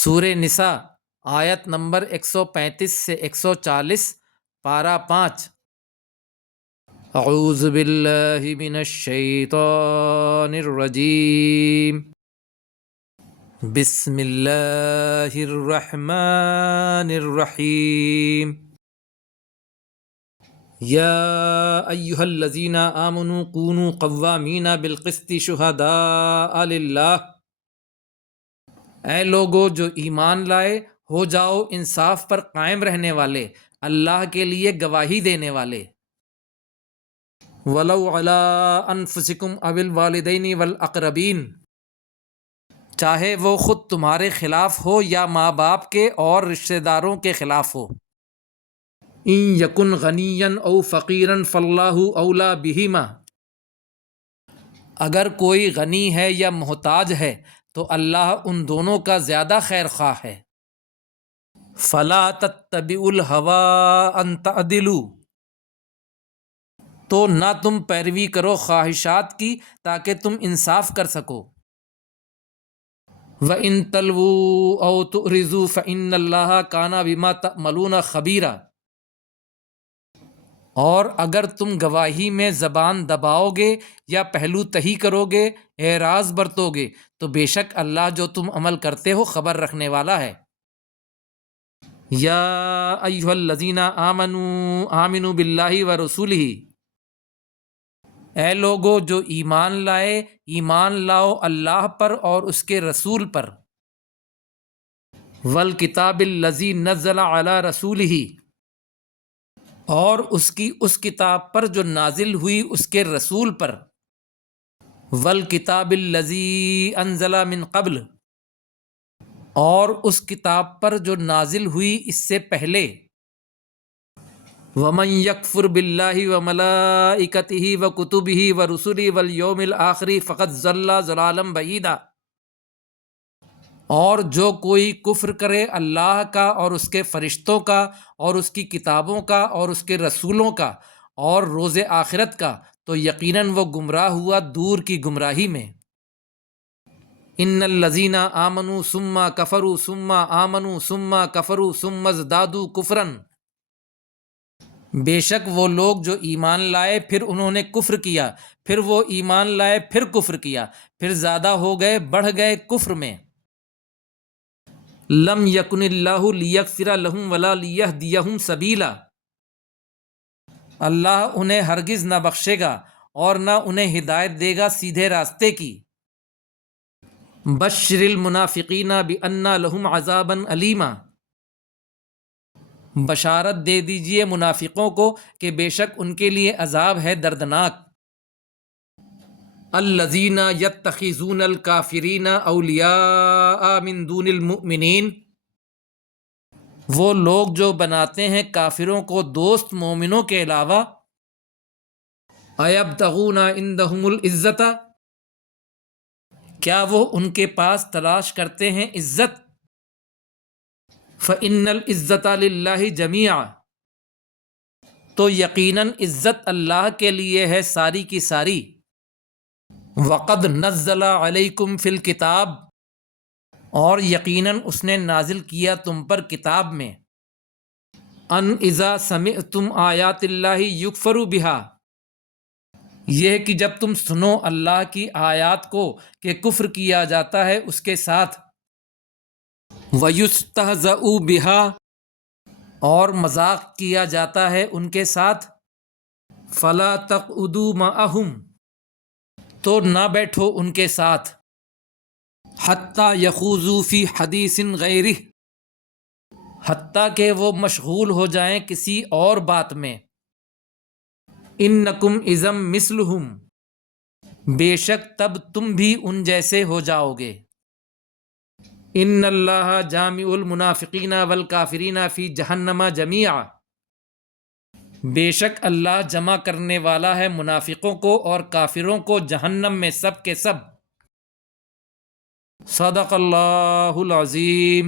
سورہ نساء آیت نمبر 135 سے 140 پارہ 5۔ اعوذ باللہ من الشیطان الرجیم، بسم اللہ الرحمن الرحیم۔ یا ایہا الذین آمنوا کونوا قوامین بالقسط شہداء للہ، اے لوگو جو ایمان لائے ہو جاؤ انصاف پر قائم رہنے والے، اللہ کے لیے گواہی دینے والے۔ وَلَوْ عَلَىٰ أَنفُسِكُمْ أَوِ الْوَالِدَيْنِ وَالْأَقْرَبِينَ، چاہے وہ خود تمہارے خلاف ہو یا ماں باپ کے اور رشتہ داروں کے خلاف ہو۔ إِن يَكُنْ غَنِيًّا أَوْ فَقِيرًا فَاللَّهُ أَوْلَىٰ بِهِمَا، اگر کوئی غنی ہے یا محتاج ہے تو اللہ ان دونوں کا زیادہ خیر خواہ ہے۔ فَلَا تَتَّبِعُوا الْهَوَىٰ أَن تَعْدِلُوا، تو نہ تم پیروی کرو خواہشات کی تاکہ تم انصاف کر سکو۔ وَإِن تَلْوُوا أَوْ تُعْرِضُوا فَإِنَّ اللَّهَ كَانَ بِمَا تَعْمَلُونَ خَبِيرًا، اور اگر تم گواہی میں زبان دباؤ گے یا پہلو تہی کرو گے، اعراض برتو گے، تو بے شک اللہ جو تم عمل کرتے ہو خبر رکھنے والا ہے۔ یا ایھا الذین آمنوا آمنوا باللہ ورسولہ، اے لوگو جو ایمان لائے ایمان لاؤ اللہ پر اور اس کے رسول پر۔ والکتاب الذی نزل علی رسولہ، اور اس کتاب پر جو نازل ہوئی اس کے رسول پر۔ والکتاب الذی انزل من قبل، اور اس کتاب پر جو نازل ہوئی اس سے پہلے۔ ومن یکفر باللہ وملائکتہ وکتبہ ورسلہ والیوم الآخر فقد ضل ضلالا بعیدا، اور جو کوئی کفر کرے اللہ کا اور اس کے فرشتوں کا اور اس کی کتابوں کا اور اس کے رسولوں کا اور روز آخرت کا، تو یقیناً وہ گمراہ ہوا دور کی گمراہی میں۔ ان الذین آمنوا ثم کفروا ثم آمنوا ثم کفروا ثم ازدادوا کفرا، بے شک وہ لوگ جو ایمان لائے پھر انہوں نے کفر کیا، پھر وہ ایمان لائے پھر کفر کیا، پھر زیادہ ہو گئے بڑھ گئے کفر میں۔ لم یکن اللہ لیغفر لہم ولا لیہدیہم سبیلا، اللہ انہیں ہرگز نہ بخشے گا اور نہ انہیں ہدایت دے گا سیدھے راستے کی۔ بشر المنافقین بان لہم عذابا علیما، بشارت دے دیجئے منافقوں کو کہ بے شک ان کے لیے عذاب ہے دردناک۔ الذین یتخذون الکافرین اولیاء من دون المؤمنین، وہ لوگ جو بناتے ہیں کافروں کو دوست مومنوں کے علاوہ۔ ایبتغون عندہم العزت، کیا وہ ان کے پاس تلاش کرتے ہیں عزت؟ فإن العزت للہ جمیعا، تو یقیناً عزت اللہ کے لیے ہے ساری کی ساری۔ وقد نزل علیکم فی الکتاب، اور یقیناً اس نے نازل کیا تم پر کتاب میں۔ ان اذا سمعتم آیات اللہ یکفر بہا، یہ کہ جب تم سنو اللہ کی آیات کو کہ کفر کیا جاتا ہے اس کے ساتھ۔ وَيُسْتَهْزَأُ بِهَا، اور مذاق کیا جاتا ہے ان کے ساتھ۔ فَلَا تَقْعُدُوا مَعَهُمْ، تو نہ بیٹھو ان کے ساتھ۔ حَتَّى يَخُوضُوا فِي حَدِيثٍ غَيْرِهِ، حتیٰ کہ وہ مشغول ہو جائیں کسی اور بات میں۔ اِنَّكُمْ اِذًا مِثْلُهُمْ، بے شک تب تم بھی ان جیسے ہو جاؤ گے۔ ان اللہ جامع المنافقین والکافرین فی جہنم جمیعا، بے شک اللہ جمع کرنے والا ہے منافقوں کو اور کافروں کو جہنم میں سب کے سب۔ صدق اللہ العظیم۔